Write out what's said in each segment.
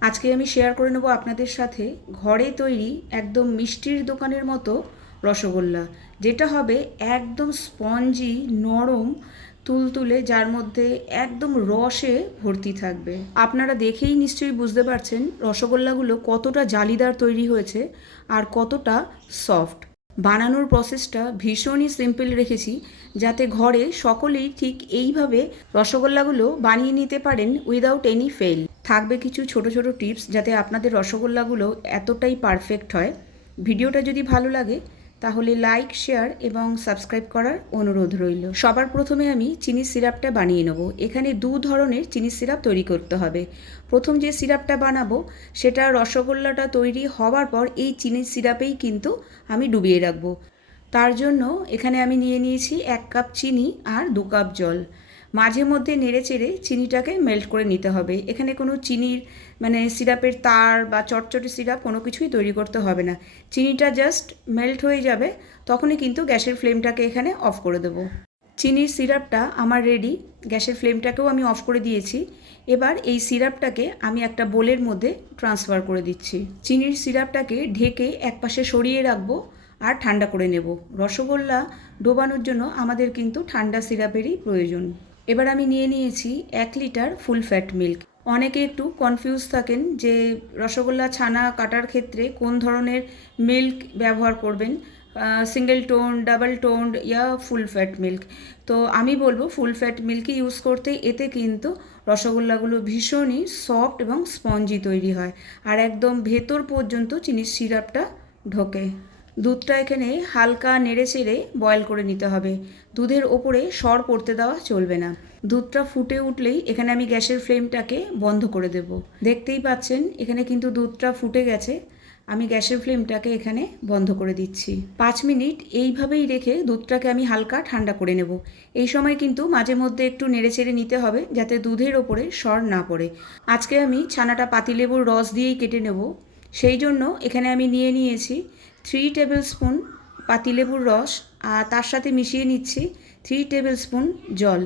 আজকে আমি শেয়ার করে নেব আপনাদের সাথে ঘরে তৈরি একদম মিষ্টির দোকানের মতো রসগোল্লা, যেটা হবে একদম স্পঞ্জি, নরম, তুলতুলে, যার মধ্যে একদম রসে ভর্তি থাকবে। আপনারা দেখেই নিশ্চয়ই বুঝতে পারছেন রসগোল্লাগুলো কতটা জালিদার তৈরি হয়েছে আর কতটা সফট বানানোর প্রসেসটা ভীষণই সিম্পল রেখেছি, যাতে ঘরে সকলেই ঠিক এইভাবে রসগোল্লাগুলো বানিয়ে নিতে পারেন উইদাউট এনি ফেল থাকবে কিছু ছোট ছোট টিপস যাতে আপনাদের রসগোল্লাগুলো এতটাই পারফেক্ট হয়। ভিডিওটা যদি ভালো লাগে তাহলে লাইক শেয়ার এবং সাবস্ক্রাইব করার অনুরোধ রইল। সবার প্রথমে আমি চিনি সিরাপটা বানিয়ে নেব। এখানে দু ধরনের চিনি সিরাপ তৈরি করতে হবে। প্রথম যে সিরাপটা বানাবো, সেটা রসগোল্লাটা তৈরি হওয়ার পর এই চিনি সিরাপেই কিন্তু আমি ডুবিয়ে রাখব। তার জন্য এখানে আমি নিয়ে নিয়েছি এক কাপ চিনি আর দু কাপ জল। মাঝে মধ্যে নেড়ে চেড়ে চিনিটাকে মেল্ট করে নিতে হবে। এখানে কোনো চিনির মানে সিরাপের তার বা চটচটে সিরাপ কোনো কিছুই তৈরি করতে হবে না। চিনিটা জাস্ট মেল্ট হয়ে যাবে, তখনই কিন্তু গ্যাসের ফ্লেমটাকে এখানে অফ করে দেবো। চিনির সিরাপটা আমার রেডি গ্যাসের ফ্লেমটাকেও আমি অফ করে দিয়েছি। এবার এই সিরাপটাকে আমি একটা বোলের মধ্যে ট্রান্সফার করে দিচ্ছি। চিনির সিরাপটাকে ঢেকে একপাশে সরিয়ে রাখব আর ঠান্ডা করে নেব। রসগোল্লা ডোবানোর জন্য আমাদের কিন্তু ঠান্ডা সিরাপেরই প্রয়োজন। এবার আমি নিয়ে নিয়েছি এক লিটার ফুল ফ্যাট মিল্ক। অনেকে একটু কনফিউজ থাকেন যে রসগোল্লা ছানা কাটার ক্ষেত্রে কোন ধরনের মিল্ক ব্যবহার করবেন। সিঙ্গেল টোন ডাবল টোন ইয়া ফুল ফ্যাট মিল্ক। তো আমি বলব ফুল ফ্যাট মিল্কই ইউজ করতে এতে কিন্তু রসগোল্লাগুলো ভীষণই সফট এবং স্পঞ্জি তৈরি হয়। আর একদম ভেতর পর্যন্ত চিনির সিরাপটা ঢোকে। দুধটা এখানে হালকা নেড়ে চেড়ে বয়েল করে নিতে হবে। দুধের ওপরে সর পড়তে দেওয়া চলবে না। দুধটা ফুটে উঠলেই এখানে আমি গ্যাসের ফ্লেমটাকে বন্ধ করে দেব। দেখতেই পাচ্ছেন, এখানে কিন্তু দুধটা ফুটে গেছে। আমি গ্যাসের ফ্লেমটাকে এখানে বন্ধ করে দিচ্ছি। পাঁচ মিনিট এইভাবেই রেখে দুধটাকে আমি হালকা ঠান্ডা করে নেব। এই সময় কিন্তু মাঝে মধ্যে একটু নেড়ে চেড়ে নিতে হবে যাতে দুধের ওপরে সর না পড়ে। আজকে আমি ছানাটা পাতিলেবুর রস দিয়েই কেটে নেব। সেই জন্য এখানে আমি নিয়ে নিয়েছি থ্রি টেবিল স্পুন পাতিলেবুর রস, আর তার সাথে মিশিয়ে নিচ্ছি থ্রি টেবিল স্পুন জল।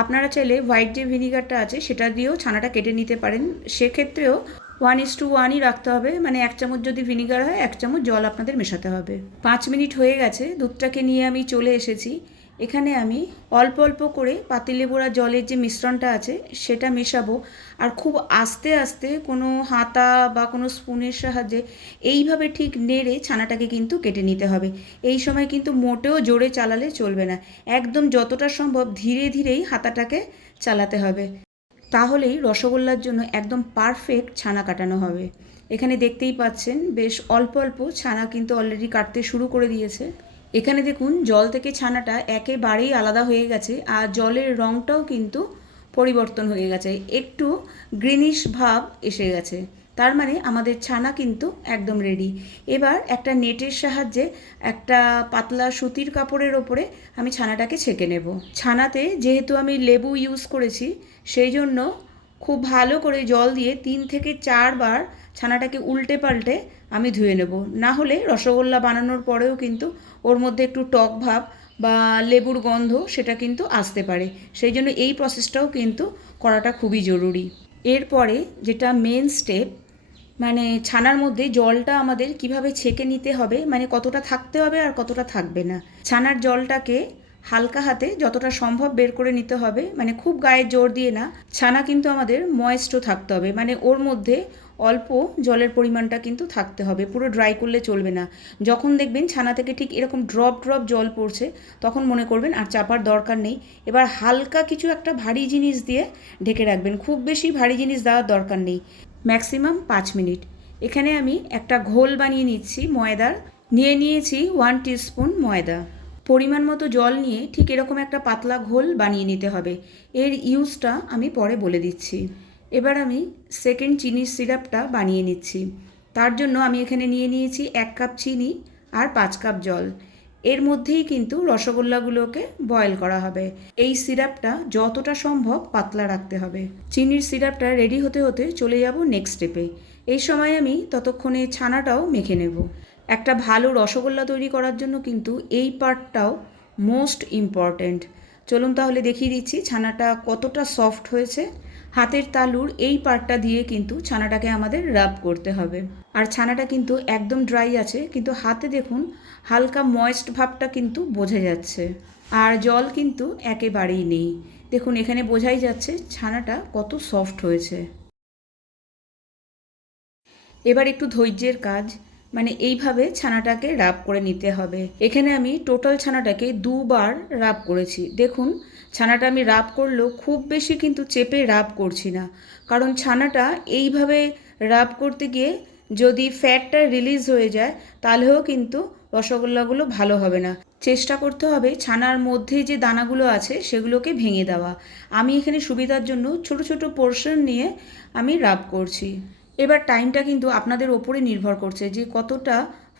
আপনারা চাইলে হোয়াইট যে ভিনিগারটা আছে সেটা দিয়েও ছানাটা কেটে নিতে পারেন। সেক্ষেত্রেও ওয়ান ইস টু ওয়ানই রাখতে হবে। মানে এক চামচ যদি ভিনিগার হয়, এক চামচ জল আপনাদের মেশাতে হবে। পাঁচ মিনিট হয়ে গেছে। দুধটাকে নিয়ে আমি চলে এসেছি। এখানে আমি অল্প অল্প করে পাতিলেবুড়া জলের যে মিশ্রণটা আছে, সেটা মেশাবো। আর খুব আস্তে আস্তে কোনো হাতা বা কোনো স্পুনের সাহায্যে এইভাবে ঠিক নেড়ে ছানাটাকে কিন্তু কেটে নিতে হবে। এই সময় কিন্তু মোটেও জোরে চালালে চলবে না। একদম যতটা সম্ভব ধীরে ধীরেই হাতাটাকে চালাতে হবে। তাহলেই রসগোল্লার জন্য একদম পারফেক্ট ছানা কাটানো হবে। এখানে দেখতেই পাচ্ছেন, বেশ অল্প অল্প ছানা কিন্তু অলরেডি কাটতে শুরু করে দিয়েছে। এখানে দেখুন, জল থেকে ছানাটা একেবারেই আলাদা হয়ে গেছে আর জলের রঙটাও কিন্তু পরিবর্তন হয়ে গেছে। একটু গ্রিনিশ ভাব এসে গেছে। তার মানে আমাদের ছানা কিন্তু একদম রেডি এবার একটা নেটের সাহায্যে একটা পাতলা সুতির কাপড়ের ওপরে আমি ছানাটাকে ছেঁকে নেব। ছানাতে যেহেতু আমি লেবু ইউজ করেছি, সেই জন্য খুব ভালো করে জল দিয়ে তিন থেকে চারবার ছানাটাকে উল্টে পাল্টে আমি ধুয়ে নেব। না হলে রসগোল্লা বানানোর পরেও কিন্তু ওর মধ্যে একটু টক ভাব বা লেবুর গন্ধ সেটা কিন্তু আসতে পারে। সেই জন্য এই প্রসেসটাও কিন্তু করাটা খুবই জরুরি। এরপরে যেটা মেন স্টেপ মানে ছানার মধ্যে জলটা আমাদের কীভাবে ছেঁকে নিতে হবে মানে কতটা থাকতে হবে আর কতটা থাকবে না। ছানার জলটাকে হালকা হাতে যতটা সম্ভব বের করে নিতে হবে। মানে খুব গায়ে জোর দিয়ে না। ছানা কিন্তু আমাদের ময়েস্টও থাকতে হবে। মানে ওর মধ্যে অল্প জলের পরিমাণটা কিন্তু থাকতে হবে। পুরো ড্রাই করলে চলবে না। যখন দেখবেন ছানা থেকে ঠিক এরকম ড্রপ ড্রপ জল পড়ছে, তখন মনে করবেন আর চাপার দরকার নেই। এবার হালকা কিছু একটা ভারী জিনিস দিয়ে ঢেকে রাখবেন। খুব বেশি ভারী জিনিস দেওয়ার দরকার নেই। ম্যাক্সিমাম পাঁচ মিনিট। এখানে আমি একটা ঘোল বানিয়ে নিচ্ছি ময়দার। নিয়ে নিয়েছি ওয়ান টিস্পুন ময়দা। পরিমাণ মতো জল নিয়ে ঠিক এরকম একটা পাতলা ঘোল বানিয়ে নিতে হবে। এর ইউজটা আমি পরে বলে দিচ্ছি। এবার আমি সেকেন্ড চিনির সিরাপটা বানিয়ে নিচ্ছি। তার জন্য আমি এখানে নিয়ে নিয়েছি এক কাপ চিনি আর পাঁচ কাপ জল। এর মধ্যেই কিন্তু রসগোল্লাগুলোকে বয়েল করা হবে। এই সিরাপটা যতটা সম্ভব পাতলা রাখতে হবে। চিনির সিরাপটা রেডি হতে হতে চলে যাব নেক্সট স্টেপে এই সময় আমি ততক্ষণে ছানাটাও মেখে নেব। একটা ভালো রসগোল্লা তৈরি করার জন্য কিন্তু এই পার্টটাও মোস্ট ইম্পর্ট্যান্ট। চলুন তাহলে দেখিয়ে দিচ্ছি ছানাটা কতটা সফট হয়েছে। হাতের তালুর এই পার্টটা দিয়ে কিন্তু ছানাটাকে আমাদের রাব করতে হবে। আর ছানাটা কিন্তু একদম ড্রাই আছে, কিন্তু হাতে দেখুন হালকা ময়েস্ট ভাবটা কিন্তু বোঝা যাচ্ছে। আর জল কিন্তু একেবারেই নেই। দেখুন এখানে বোঝাই যাচ্ছে ছানাটা কত সফট হয়েছে। এবার একটু ধৈর্যের কাজ। মানে এইভাবে ছানাটাকে রাব করে নিতে হবে। এখানে আমি টোটাল ছানাটাকে দুবার রাব করেছি। দেখুন, ছানাটা আমি রাব করলেও খুব বেশি কিন্তু চেপে রাব করছি না। কারণ ছানাটা এইভাবে রাব করতে গিয়ে যদি ফ্যাটটা রিলিজ হয়ে যায়, তাহলেও কিন্তু রসগোল্লাগুলো ভালো হবে না। চেষ্টা করতে হবে ছানার মধ্যে যে দানাগুলো আছে, সেগুলোকে ভেঙে দেওয়া। আমি এখানে সুবিধার জন্য ছোট ছোট পোর্শন নিয়ে আমি রাব করছি। এবার টাইমটা কিন্তু আপনাদের ওপরে নির্ভর করছে যে কতটা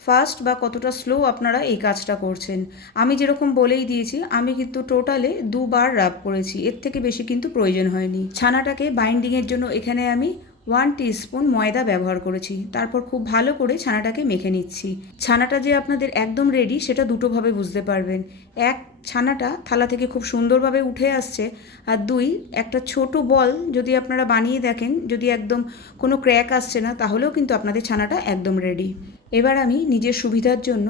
ফাস্ট বা কতটা স্লো আপনারা এই কাজটা করছেন। আমি যেরকম বলেই দিয়েছি, আমি কিন্তু টোটালে দুবার রাব করেছি, এর থেকে বেশি কিন্তু প্রয়োজন হয়নি। ছানাটাকে বাইন্ডিংয়ের জন্য এখানে আমি ওয়ান স্পুন ময়দা ব্যবহার করেছি। তারপর খুব ভালো করে ছানাটাকে মেখে নিচ্ছি। ছানাটা যে আপনাদের একদম রেডি সেটা দুটোভাবে বুঝতে পারবেন। এক, ছানাটা থালা থেকে খুব সুন্দরভাবে উঠে আসছে। আর দুই, একটা ছোট বল যদি আপনারা বানিয়ে দেখেন, যদি একদম কোনো ক্র্যাক আসছে না, তাহলেও কিন্তু আপনাদের ছানাটা একদম রেডি এবার আমি নিজের সুবিধার জন্য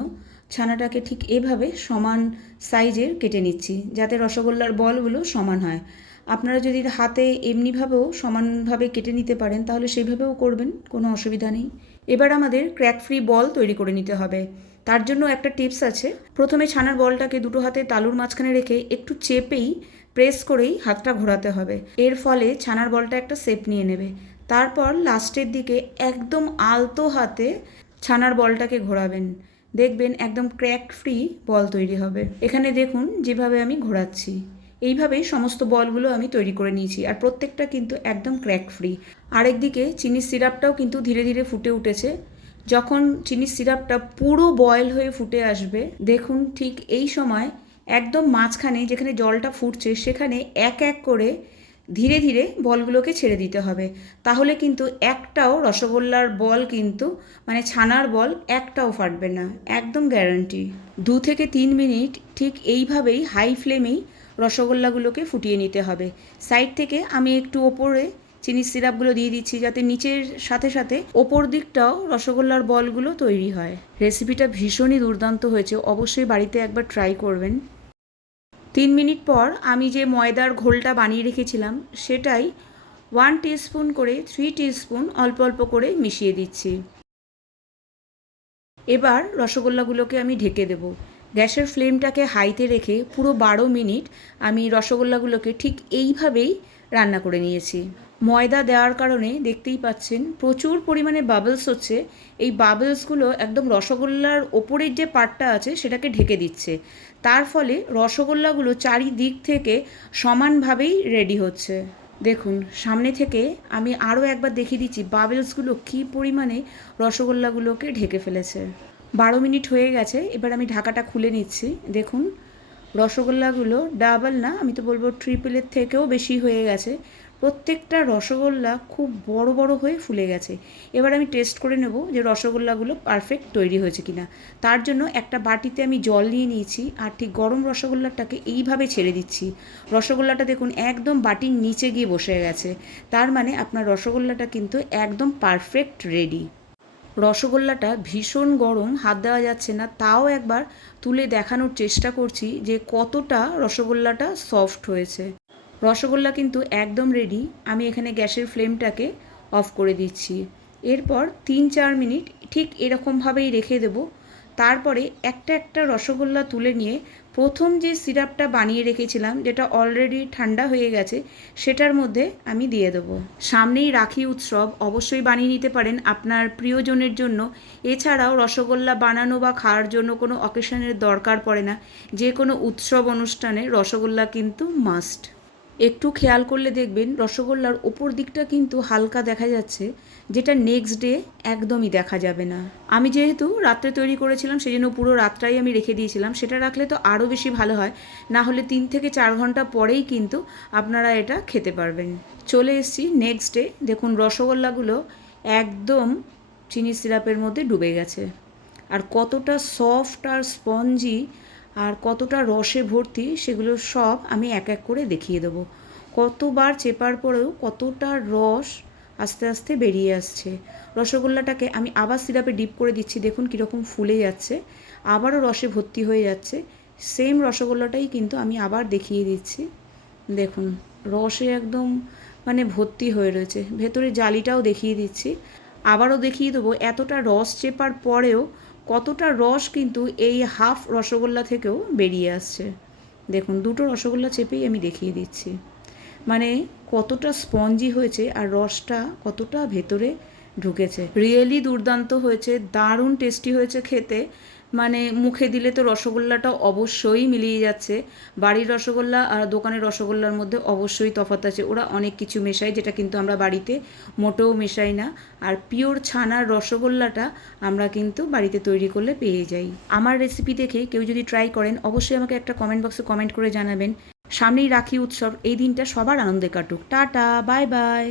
ছানাটাকে ঠিক এভাবে সমান সাইজের কেটে নিচ্ছি, যাতে রসগোল্লার বলগুলো সমান হয়। আপনারা যদি হাতে এমনিভাবেও সমানভাবে কেটে নিতে পারেন, তাহলে সেইভাবেও করবেন, কোনো অসুবিধা নেই। এবার আমাদের ক্র্যাক ফ্রি বল তৈরি করে নিতে হবে। তার জন্য একটা টিপস আছে। প্রথমে ছানার বলটাকে দুটো হাতে তালুর মাঝখানে রেখে একটু চেপেই প্রেস করেই হাতটা ঘোরাতে হবে। এর ফলে ছানার বলটা একটা শেপ নিয়ে নেবে। তারপর লাস্টের দিকে একদম আলতো হাতে ছানার বলটাকে ঘোরাবেন। দেখবেন একদম ক্র্যাক ফ্রি বল তৈরি হবে। এখানে দেখুন, যেভাবে আমি ঘোরাচ্ছি। এইভাবেই সমস্ত বলগুলো আমি তৈরি করে নিয়েছি আর প্রত্যেকটা কিন্তু একদম ক্র্যাক ফ্রি আরেকদিকে চিনির সিরাপটাও কিন্তু ধীরে ধীরে ফুটে উঠেছে। যখন চিনির সিরাপটা পুরো বয়েল হয়ে ফুটে আসবে, দেখুন ঠিক এই সময় একদম মাঝখানে যেখানে জলটা ফুটছে, সেখানে এক এক করে ধীরে ধীরে বলগুলোকে ছেড়ে দিতে হবে। তাহলে কিন্তু একটাও রসগোল্লার বল কিন্তু মানে ছানার বল একটাও ফাটবে না, একদম গ্যারান্টি দু থেকে তিন মিনিট ঠিক এইভাবেই হাই ফ্লেমেই রসগোল্লাগুলোকে ফুটিয়ে নিতে হবে। সাইড থেকে আমি একটু ওপরে চিনির সিরাপগুলো দিয়ে দিচ্ছি যাতে নিচের সাথে সাথে ওপর দিকটাও রসগোল্লার বলগুলো তৈরি হয়। রেসিপিটা ভীষণই দুর্দান্ত হয়েছে, অবশ্যই বাড়িতে একবার ট্রাই করবেন। তিন মিনিট পর আমি যে ময়দার ঘোলটা বানিয়ে রেখেছিলাম, সেটাই ওয়ান স্পুন করে থ্রি স্পুন অল্প অল্প করে মিশিয়ে দিচ্ছি। এবার রসগোল্লাগুলোকে আমি ঢেকে দেব। গ্যাসের ফ্লেমটাকে হাইতে রেখে পুরো বারো মিনিট আমি রসগোল্লাগুলোকে ঠিক এইভাবেই রান্না করে নিয়েছি। ময়দা দেওয়ার কারণে দেখতেই পাচ্ছেন প্রচুর পরিমাণে বাবলস হচ্ছে। এই বাবলসগুলো একদম রসগোল্লার ওপরের যে পার্টটা আছে সেটাকে ঢেকে দিচ্ছে। তার ফলে রসগোল্লাগুলো চারিদিক থেকে সমানভাবেই রেডি হচ্ছে। দেখুন, সামনে থেকে আমি আরও একবার দেখিয়ে দিচ্ছি বাবলসগুলো কী পরিমাণে রসগোল্লাগুলোকে ঢেকে ফেলেছে। বারো মিনিট হয়ে গেছে, এবার আমি ঢাকাটা খুলে নিচ্ছি। দেখুন, রসগোল্লাগুলো ডাবল না, আমি তো বলব ট্রিপলের থেকেও বেশি হয়ে গেছে। প্রত্যেকটা রসগোল্লা খুব বড় বড় হয়ে ফুলে গেছে। এবার আমি টেস্ট করে নেব যে রসগোল্লাগুলো পারফেক্ট তৈরি হয়েছে কি না তার জন্য একটা বাটিতে আমি জল নিয়ে নিয়েছি, আর ঠিক গরম রসগোল্লাটাকে এইভাবে ছেড়ে দিচ্ছি। রসগোল্লাটা দেখুন, একদম বাটির নিচে গিয়ে বসে গেছে। তার মানে আপনার রসগোল্লাটা কিন্তু একদম পারফেক্ট রেডি রসগোল্লাটা ভীষণ গরম, হাত দেওয়া যাচ্ছে না। তাও একবার তুলে দেখানোর চেষ্টা করছি যে কতটা রসগোল্লাটা সফট হয়েছে। রসগোল্লা কিন্তু একদম রেডি আমি এখানে গ্যাসের ফ্লেমটাকে অফ করে দিচ্ছি। এরপর তিন চার মিনিট ঠিক এরকমভাবেই রেখে দেব। তারপরে একটা একটা রসগোল্লা তুলে নিয়ে প্রথম যে সিরাপটা বানিয়ে রেখেছিলাম, যেটা অলরেডি ঠান্ডা হয়ে গেছে, সেটার মধ্যে আমি দিয়ে দেবো। সামনেই রাখি উৎসব, অবশ্যই বানিয়ে নিতে পারেন আপনার প্রিয়জনের জন্য। এছাড়াও রসগোল্লা বানানো বা খাওয়ার জন্য কোনো অকেশনের দরকার পড়ে না। যে কোনো উৎসব অনুষ্ঠানে রসগোল্লা কিন্তু মাস্ট একটু খেয়াল করলে দেখবেন রসগোল্লার ওপর দিকটা কিন্তু হালকা দেখা যাচ্ছে, যেটা নেক্সট ডে একদমই দেখা যাবে না। আমি যেহেতু রাত্রে তৈরি করেছিলাম সেই জন্য পুরো রাতটাই আমি রেখে দিয়েছিলাম। সেটা রাখলে তো আরও বেশি ভালো হয়। না হলে তিন থেকে চার ঘণ্টা পরেই কিন্তু আপনারা এটা খেতে পারবেন। চলে এসেছি নেক্সট ডে দেখুন, রসগোল্লাগুলো একদম চিনি সিরাপের মধ্যে ডুবে গেছে। আর কতটা সফট আর স্পঞ্জি আর কতটা রসে ভর্তি সেগুলো সব আমি এক এক করে দেখিয়ে দেবো। কতবার চেপার পরেও কতটা রস আস্তে আস্তে বেরিয়ে আসছে। রসগোল্লাটাকে আমি আবার সিরাপে ডিপ করে দিচ্ছি, দেখুন কীরকম ফুলে যাচ্ছে। আবারও রসে ভর্তি হয়ে যাচ্ছে। সেম রসগোল্লাটাই কিন্তু আমি আবার দেখিয়ে দিচ্ছি। দেখুন, রসে একদম মানে ভর্তি হয়ে রয়েছে। ভেতরে জালিটাও দেখিয়ে দিচ্ছি। আবারও দেখিয়ে দেবো, এতটা রস চেপার পরেও কতটা রস কিন্তু এই হাফ রসগোল্লা থেকেও বেরিয়ে আসছে। দেখুন, দুটো রসগোল্লা চেপেই আমি দেখিয়ে দিচ্ছি। মানে কতটা স্পঞ্জি হয়েছে আর রসটা কতটা ভেতরে ঢুকেছে। রিয়েলি দুর্দান্ত হয়েছে, দারুণ টেস্টি হয়েছে খেতে। মানে মুখে দিলে তো রসগোল্লাটা অবশ্যই মিলিয়ে যাচ্ছে। বাড়ির রসগোল্লা আর দোকানের রসগোল্লার মধ্যে অবশ্যই তফাত আছে। ওরা অনেক কিছু মেশায় যেটা কিন্তু আমরা বাড়িতে মোটেও মেশাই না। আর পিওর ছানার রসগোল্লাটা আমরা কিন্তু বাড়িতে তৈরি করলে পেয়ে যাই। আমার রেসিপি দেখে কেউ যদি ট্রাই করেন, অবশ্যই আমাকে একটা কমেন্ট বক্সে কমেন্ট করে জানাবেন। সামনেই রাখি উৎসব। এই দিনটা সবার আনন্দে কাটুক। Tata bye bye